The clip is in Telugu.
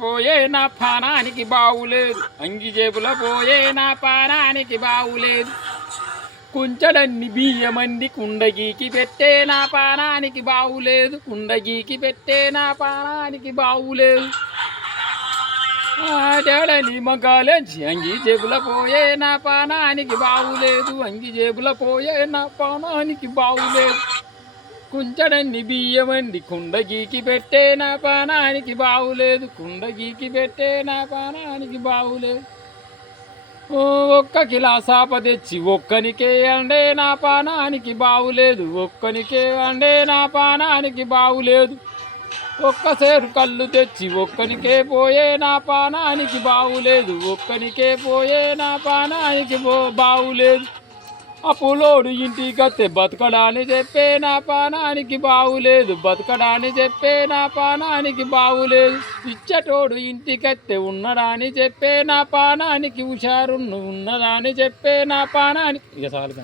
పోయే నా పానానికి బావులేదు, అంగి జేబుల పోయే నా పానానికి బావులేదు. కుంచడన్ని బియ్యమంది కుండగీకి పెట్టే నా పానానికి బావులేదు, కుండగీకి పెట్టే నా పానానికి బావులేదు. ఆడని మగాలేంచి అంగి జేబుల పోయే నా పానానికి బావులేదు, అంగి జేబుల పోయే నా పానానికి బావులేదు. కుంచడన్ని బియ్యమండి కుండగీకి పెట్టే నా పానానికి బావులేదు, కుండగీకి పెట్టే నా పానానికి బావులేదు. ఒక్క కిలాసాప తెచ్చి ఒక్కనికే అండే నా పానానికి బావులేదు, ఒక్కనికే అండే నా పానానికి బావులేదు. ఒక్క సేరు కళ్ళు తెచ్చి ఒక్కనికే పోయే నా పానానికి బావులేదు, ఒక్కనికే పోయే నా పానానికి బావులేదు. అప్పులోడు ఇంటికత్తే బతకడాని చెప్పే నా పానానికి బావులేదు, బతకడాని చెప్పే నా పానానికి బావులేదు. ఇచ్చటోడు ఇంటికత్తే ఉన్నడాని చెప్పే నా పానానికి హుషారున్ను ఉన్నదాని చెప్పే నా పానానికి ఇక చాలు.